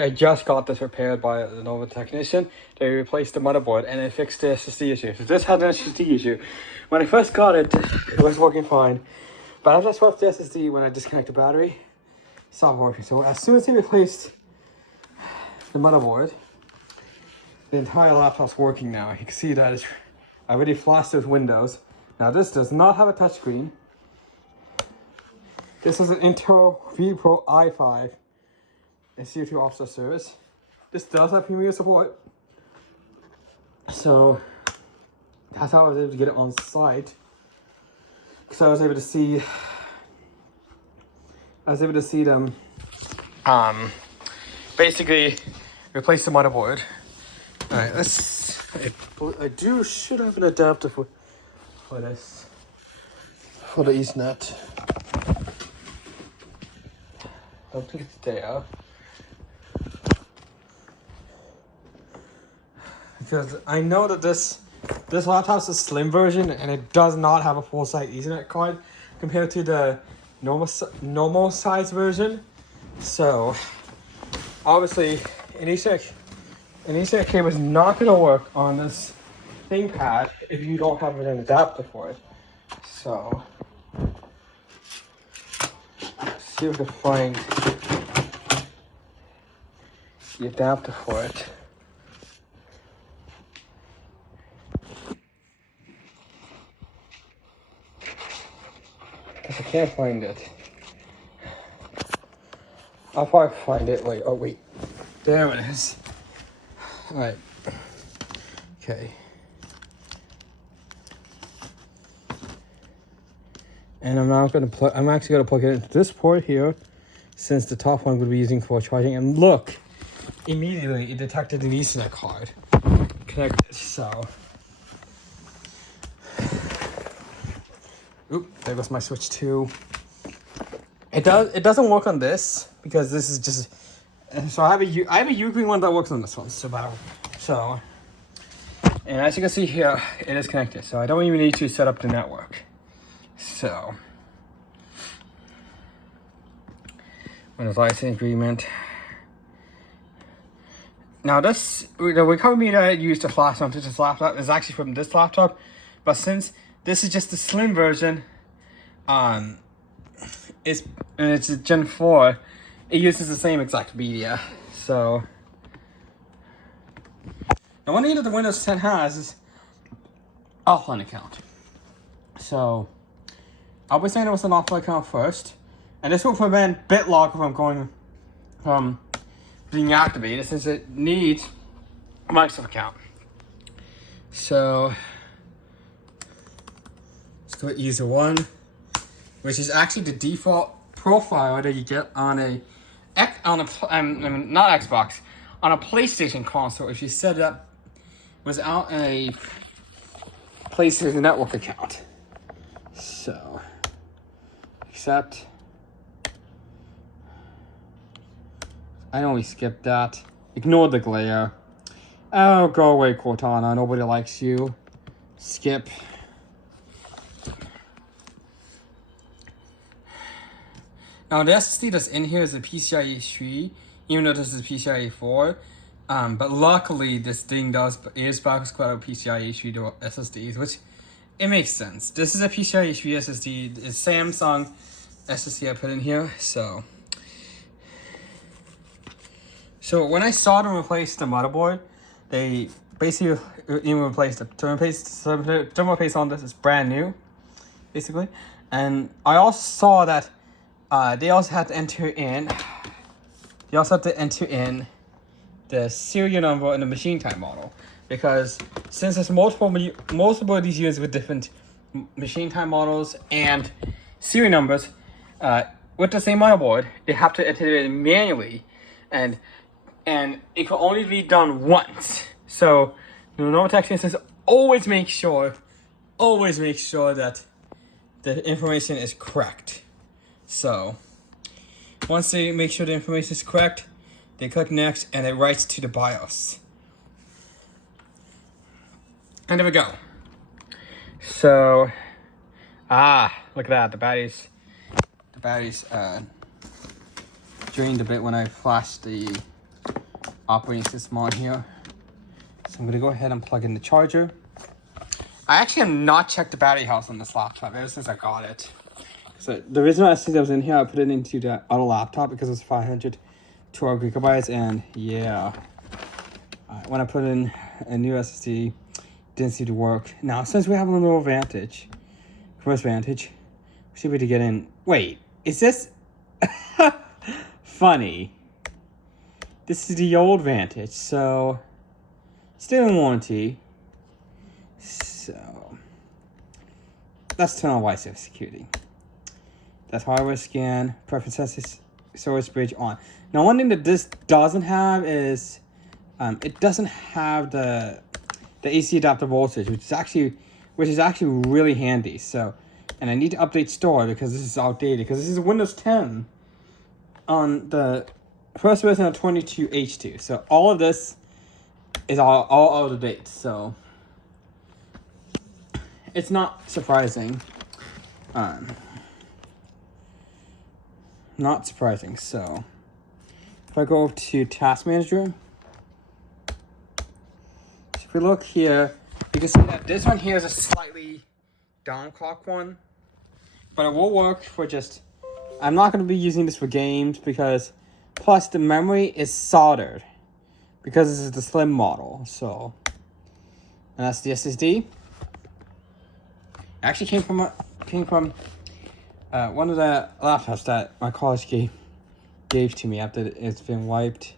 I just got this repaired by the Nova technician. They replaced the motherboard and they fixed the SSD issue. So this had an SSD issue. When I first got it, it was working fine. But after I swapped the SSD, when I disconnected the battery, it stopped working. So as soon as they replaced the motherboard, the entire laptop's working now. You can see that I already flashed those windows. Now this does not have a touchscreen. This is an Intel vPro i5. It's CO2 offset service. This does have premier support. So that's how I was able to get it on site. Because I was able to see them basically replace the motherboard. Alright, I should have an adapter for this. For the Ethernet. Don't think it's there. Because I know that this laptop's a slim version and it does not have a full-size Ethernet card compared to the normal size version. So obviously an Ethernet cable is not going to work on this ThinkPad if you don't have an adapter for it. So let's see if we can find the adapter for it. I can't find it. I'll probably find it later. Oh wait, there it is. All right. Okay. And I'm actually gonna plug it into this port here, since the top one would be using for charging. And look, immediately it detected an Ethernet card connected. So. Oop, there goes my switch too. It doesn't work on this because this is just, so I have a Ugreen one that works on this one. So and as you can see here, it is connected. So I don't even need to set up the network. So Windows license agreement. Now the recovery meter I used to flash onto this laptop is actually from this laptop, but since this is just the slim version, it's a Gen 4, it uses the same exact media. So now one thing that the Windows 10 has is offline account. So I'll be saying it was an offline account first, and this will prevent BitLocker from being activated since it needs a Microsoft account. So let's go with user 1, which is actually the default profile that you get on not Xbox, on a PlayStation console if you set it up without a PlayStation Network account. So accept. I know we skipped that. Ignore the glare. Oh, go away, Cortana. Nobody likes you. Skip. Now the SSD that's in here is a PCIe 3, even though this is PCIe 4. But luckily this thing is backwards compatible PCIe 3 SSDs, which it makes sense. This is a PCIe 3 SSD. It's Samsung SSD I put in here. So when I saw them replace the motherboard, they basically even replaced the thermal paste on this is brand new, basically. And I also saw that they also had to enter in the serial number and the machine type model, because since there's multiple of these units with different machine type models and serial numbers with the same motherboard, they have to enter it manually, and it can only be done once. So the normal technician says always make sure that the information is correct. So once they make sure the information is correct, they click next and it writes to the BIOS. And there we go. So look at that, the batteries drained a bit when I flashed the operating system on here. So I'm gonna go ahead and plug in the charger. I actually have not checked the battery health on this laptop ever since I got it. So the original SSD that was in here, I put it into the other laptop because it was 512 gigabytes, and yeah, when I put in a new SSD, it didn't seem to work. Now since we have a little Vantage, Commerce Vantage, we should be able to get in. Wait, is this funny? This is the old Vantage, so still in warranty. So let's turn on Wi-Fi security. That's hardware scan, preferences, storage bridge on. Now, one thing that this doesn't have is it doesn't have the AC adapter voltage, which is actually really handy. So, and I need to update store because this is outdated, because this is Windows 10 on the first version of 22H2. So all of this is all out of date. So it's not surprising. Not surprising. So if I go to Task Manager, if we look here, you can see that this one here is a slightly downclock one, but it will work for just, I'm not going to be using this for games because, plus the memory is soldered because this is the slim model. So, and that's the SSD. It actually came from one of the laptops that my college gave to me after it's been wiped.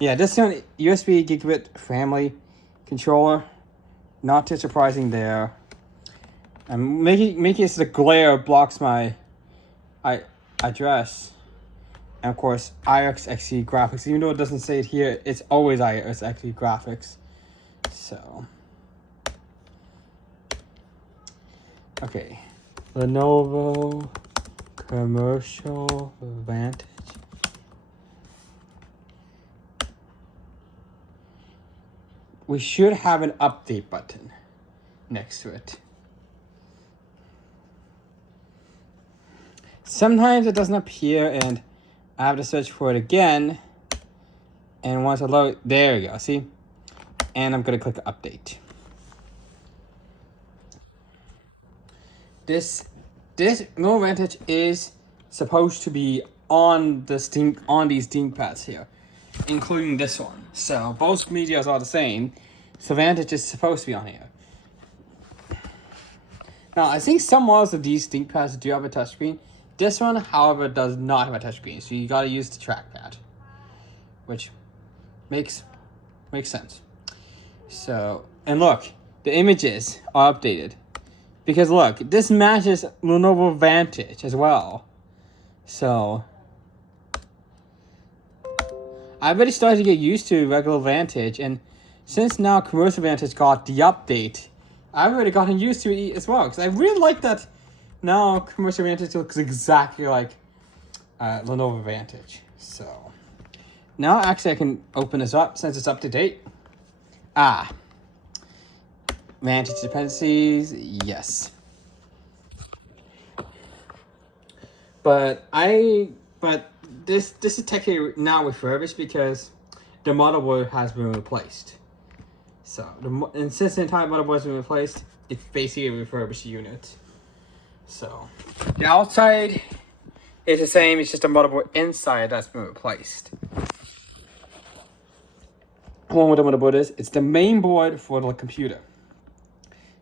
Yeah, this one, USB gigabit family controller. Not too surprising there. And making it so the glare blocks my address. And of course, IRX graphics. Even though it doesn't say it here, it's always IRX graphics. So, okay, Lenovo Commercial Vantage. We should have an update button next to it. Sometimes it doesn't appear, and I have to search for it again. And once I load, there we go, see? And I'm gonna click update. This Lenovo Vantage is supposed to be on these ThinkPads here, including this one. So both medias are the same. So Vantage is supposed to be on here. Now I think some models of these ThinkPads do have a touchscreen. This one, however, does not have a touchscreen, so you gotta use the trackpad, which makes sense. So, and look, the images are updated. Because look, this matches Lenovo Vantage as well. So I've already started to get used to regular Vantage, and since now Commercial Vantage got the update, I've already gotten used to it as well. Because I really like that now Commercial Vantage looks exactly like Lenovo Vantage. So now actually I can open this up since it's up to date. Vantage dependencies, yes. But this is technically now refurbished because the motherboard has been replaced. So and since the entire motherboard has been replaced, it's basically a refurbished unit. So the outside is the same, it's just the motherboard inside that's been replaced. What the motherboard is, it's the main board for the computer.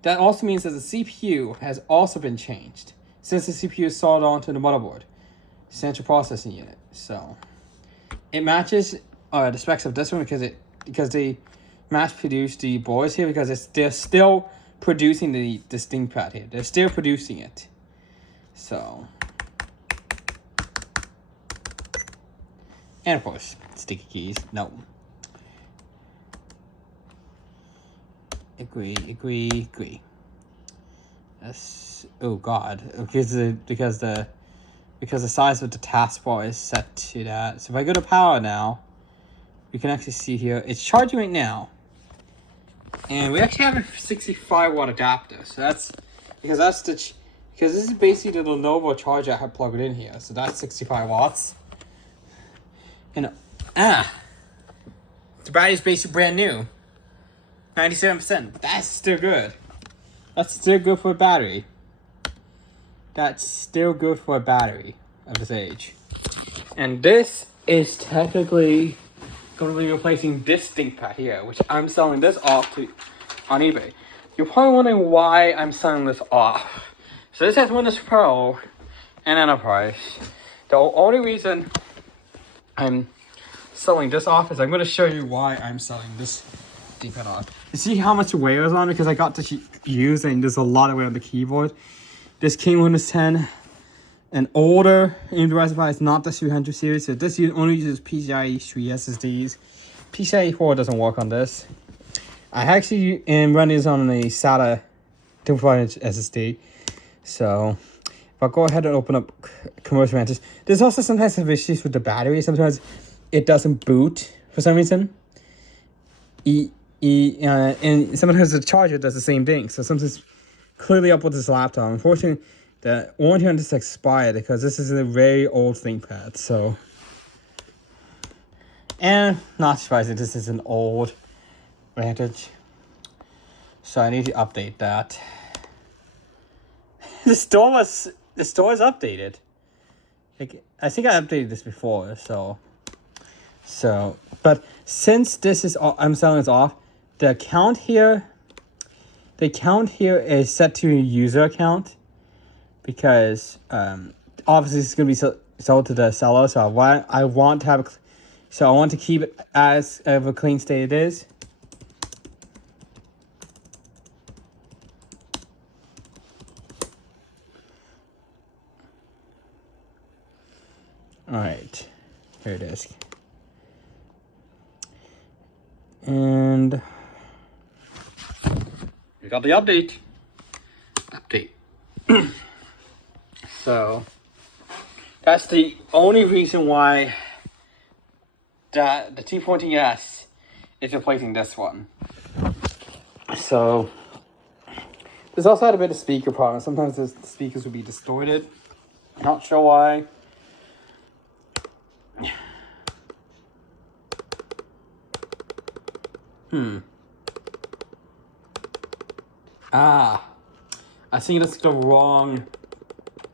That also means that the CPU has also been changed, since the CPU is soldered onto the motherboard, central processing unit. So it matches the specs of this one because they mass produced the boards here because they're still producing this ThinkPad here. They're still producing it. So, and of course, sticky keys. No. Agree. That's, oh god, because the size of the taskbar is set to that. So if I go to power now, we can actually see here it's charging right now, and we actually have a 65-watt adapter. So that's because this is basically the Lenovo charger I have plugged in here. So that's 65 watts. And The battery's basically brand new. 97%. That's still good. That's still good for a battery. That's still good for a battery of this age. And this is technically going to be replacing this ThinkPad here, which I'm selling this off to on eBay. You're probably wondering why I'm selling this off. So this has Windows Pro and Enterprise. The only reason I'm selling this off is I'm going to show you why I'm selling this ThinkPad off. You see how much wear is on it? Because I got to use it and there's a lot of wear on the keyboard. This came Windows 10. An older AMD Ryzen 5 is not the 300 series, so this only uses PCIe 3 SSDs. PCIe 4 doesn't work on this. I actually am running this on a SATA 2.5-inch SSD. So if I go ahead and open up commercial ranches, there's also sometimes some issues with the battery. Sometimes it doesn't boot for some reason. And sometimes the charger does the same thing. So something's clearly up with this laptop. Unfortunately, the warranty on this expired because this is a very old ThinkPad. So, and not surprising, this is an old Vantage. So I need to update that. The store is updated. Like, I think I updated this before. So, but since this is I'm selling this off, the account here is set to a user account. Because obviously it's going to be sold to the seller, so I want to keep it as of a clean state it is. All right, here it is, and we got the update. So that's the only reason why the T14s is replacing this one. So there's also had a bit of speaker problem. Sometimes the speakers will be distorted. Not sure why. I think that's the wrong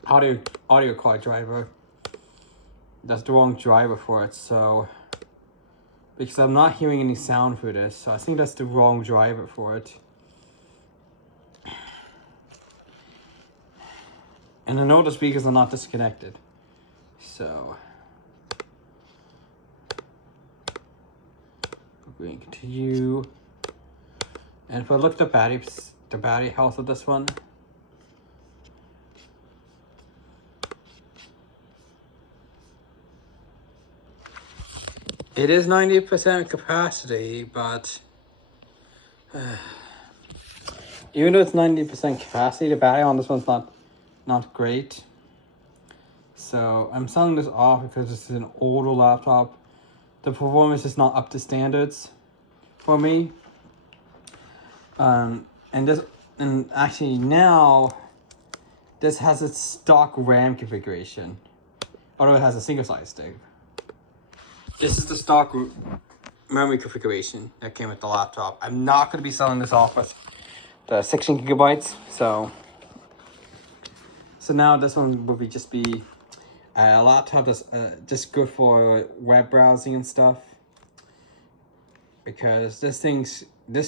audio card driver. That's the wrong driver for it, so because I'm not hearing any sound for this, so I think that's the wrong driver for it. And I know the speakers are not disconnected, so we're going to continue. And if I look at the battery health of this one, it is 90% capacity, but even though it's 90% capacity, the battery on this one's not great. So I'm selling this off because this is an older laptop. The performance is not up to standards for me. And actually now this has its stock RAM configuration, although it has a single side stick. This is the stock memory configuration that came with the laptop. I'm not going to be selling this off with the 16 gigabytes. So now this one will just be a laptop that's just good for web browsing and stuff. Because this thing, the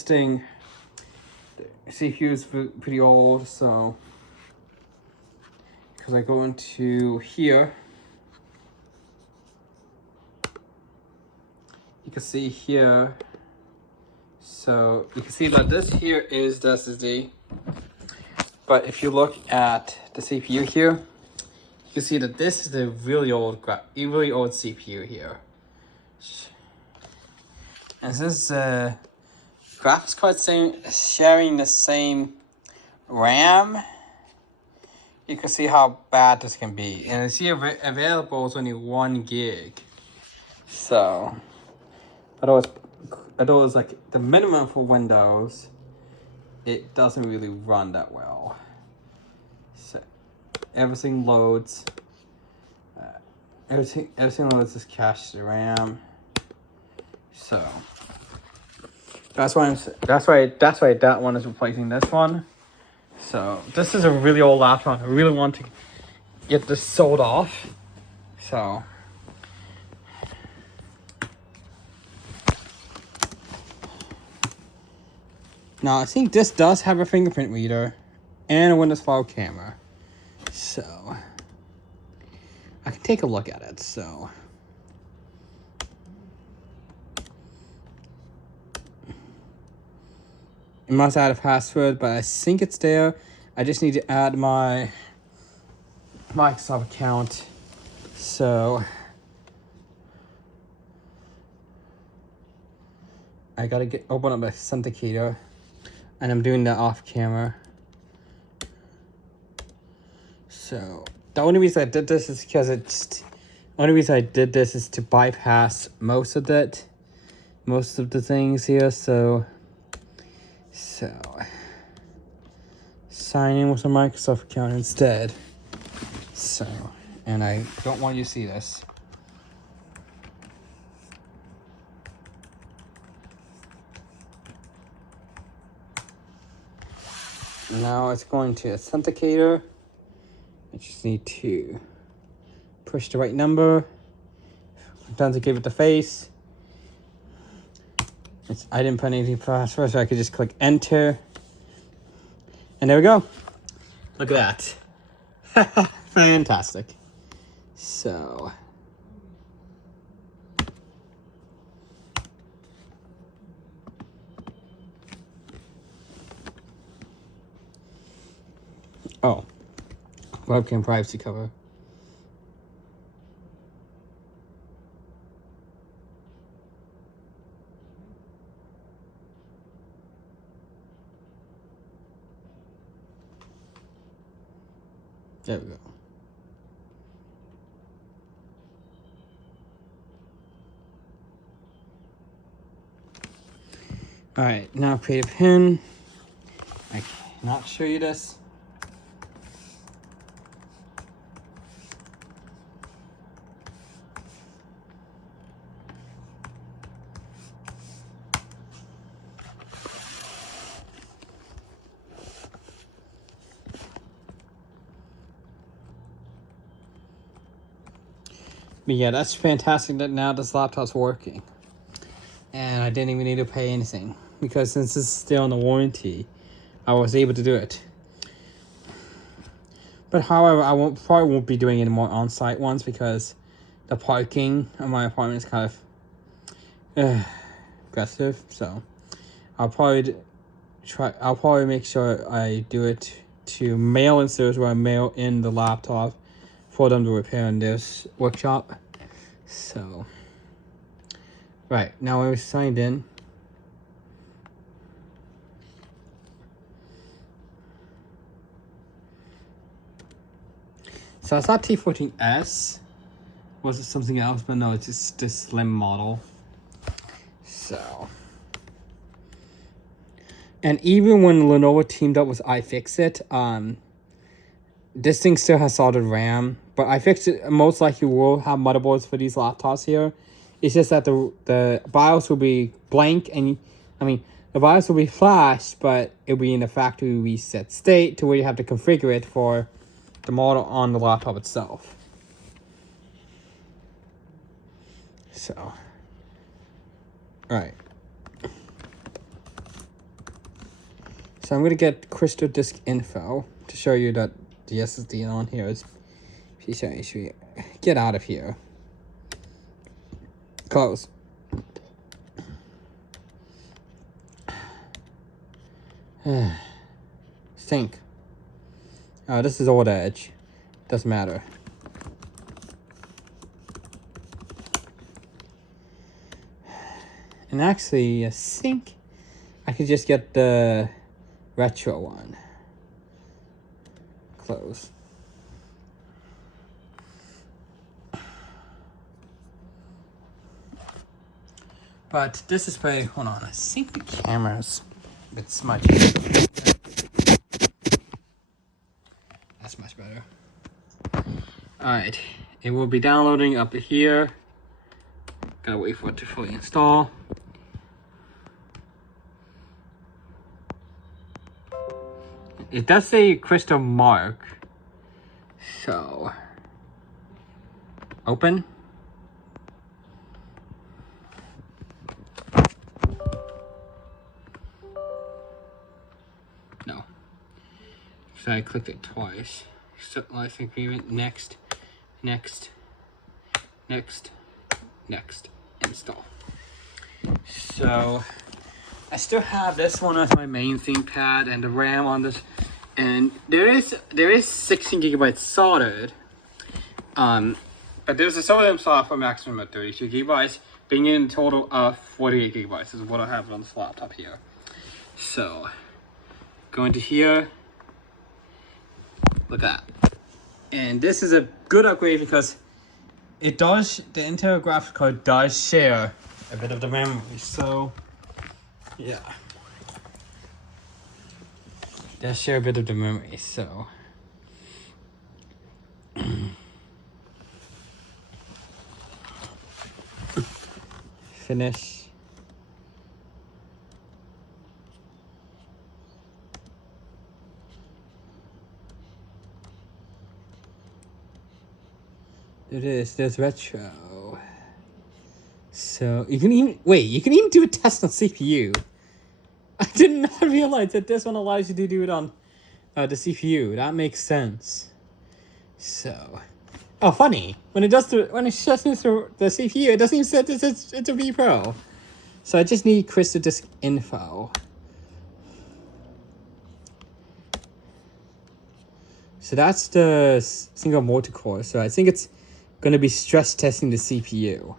CPU is pretty old. So because I go into here, you can see here, so you can see that this here is the SSD, but if you look at the CPU here, you can see that this is the really old CPU here. And since the graphics card sharing the same RAM, you can see how bad this can be. And I see available is only 1 gig. So I thought it was like the minimum for Windows. It doesn't really run that well. So everything loads. Everything loads is cache to RAM. So That's why that one is replacing this one. So this is a really old laptop. I really want to get this sold off. So now I think this does have a fingerprint reader and a Windows Phone camera. So I can take a look at it. So it must add a password, but I think it's there. I just need to add my Microsoft account. So I gotta open up my authenticator, and I'm doing that off camera. So the only reason I did this is because to bypass most of the things here. So sign in with a Microsoft account instead. So, and I don't want you to see this. Now it's going to authenticator. I just need to push the right number. Authenticate with the face. I didn't put anything password, so I could just click enter. And there we go. Look at that. Fantastic. So oh, webcam privacy cover. There we go. All right, now create a pin. I cannot show you this. But yeah, that's fantastic that now this laptop's working. And I didn't even need to pay anything, because since it's still in the warranty, I was able to do it. But however, I probably won't be doing any more on-site ones, because the parking of my apartment is kind of aggressive. So I'll probably make sure I do it to mail-in service, where I mail in the laptop for them to repair in this workshop. So right now we're signed in. So I thought T14s was something else, but no, it's just this slim model. So, and even when Lenovo teamed up with iFixit, this thing still has soldered RAM, but iFixit most likely will have motherboards for these laptops here. It's just that the BIOS will be blank, and the BIOS will be flash, but it'll be in the factory reset state to where you have to configure it for the model on the laptop itself. So, alright. So I'm going to get crystal disk info to show you that the SSD on here is PCI. Get out of here. Close. Sync. This is old edge. Doesn't matter. And actually, I think I could just get the retro one. Close. But this display, hold on, I think the camera's a bit smudgy. That's much better. Alright, it will be downloading up here. Gotta wait for it to fully install. It does say crystal mark. So, open. No. So I clicked it twice. Accept license agreement, next, next, next, next, install. So I still have this one as my main ThinkPad and the RAM on this, and there is 16 gigabytes soldered. But there's a solder slot for maximum of 32 gigabytes, being in a total of 48 gigabytes is what I have on this laptop here. So going to here. Look at that. And this is a good upgrade because it does, the Intel graphics card does share a bit of the memory. So, yeah. It does share a bit of the memory, so. Finish. There's retro. So you can even do a test on CPU. I did not realize that this one allows you to do it on the CPU. That makes sense. So, oh, funny, when it shuts into the CPU, it doesn't even say it's a V Pro. So I just need crystal disk info. So that's the single multi-core. So I think it's going to be stress testing the CPU.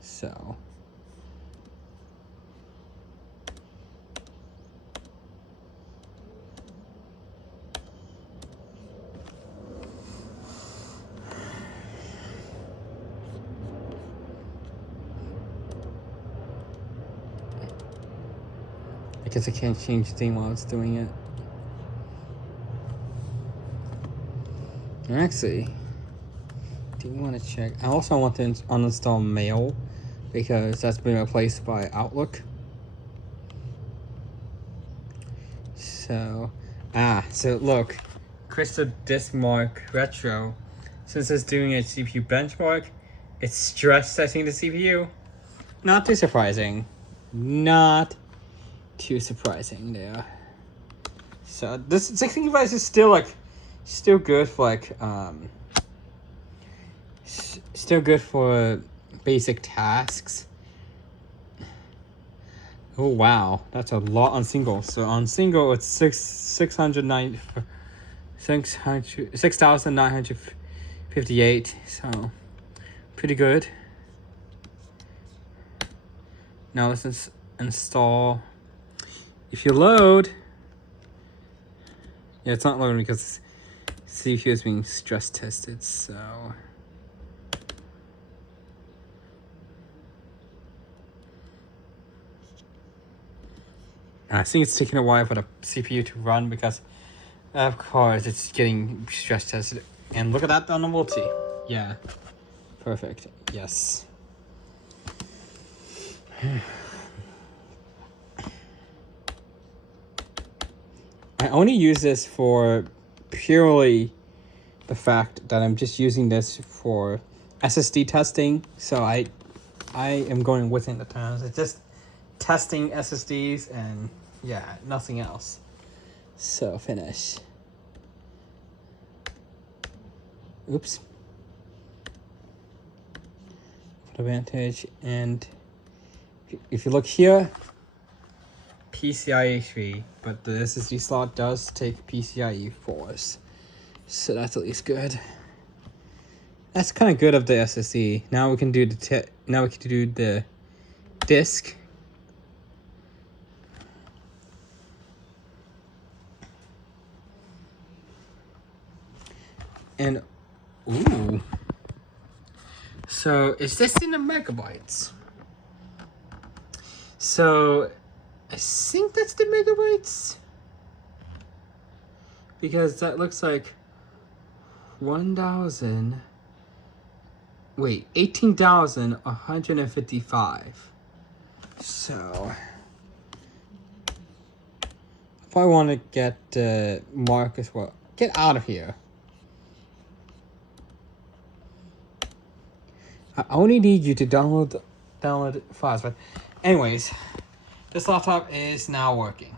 So. I guess I can't change the thing while it's doing it. Actually, do you want to check? I also want to uninstall Mail because that's been replaced by Outlook. So, so look, Crystal Disk Mark Retro, since it's doing a CPU benchmark, it's stress testing the CPU. Not too surprising. Not too surprising there. So this 16 device is still good for still good for basic tasks. Oh wow, that's a lot on single. So on single it's 6,958. So pretty good. Now let's install. If you load, yeah, it's not loading because CPU is being stress tested. So I think it's taking a while for the CPU to run because, of course, it's getting stress tested. And look at that on the multi. Yeah, perfect. Yes. I only use this for purely the fact that I'm just using this for SSD testing. So I am going within the times. It's just testing SSDs and yeah, nothing else. So finish. Oops. Advantage, and if you look here, PCIe 3, but the SSD slot does take PCIe 4s, so that's at least good. That's kind of good of the SSD. Now we can do the disk. And ooh, so is this in the megabytes? So I think that's the megabytes, because that looks like 18,155. So Probably want to get Mark as well. Get out of here. I only need you to download files, but anyways, this laptop is now working.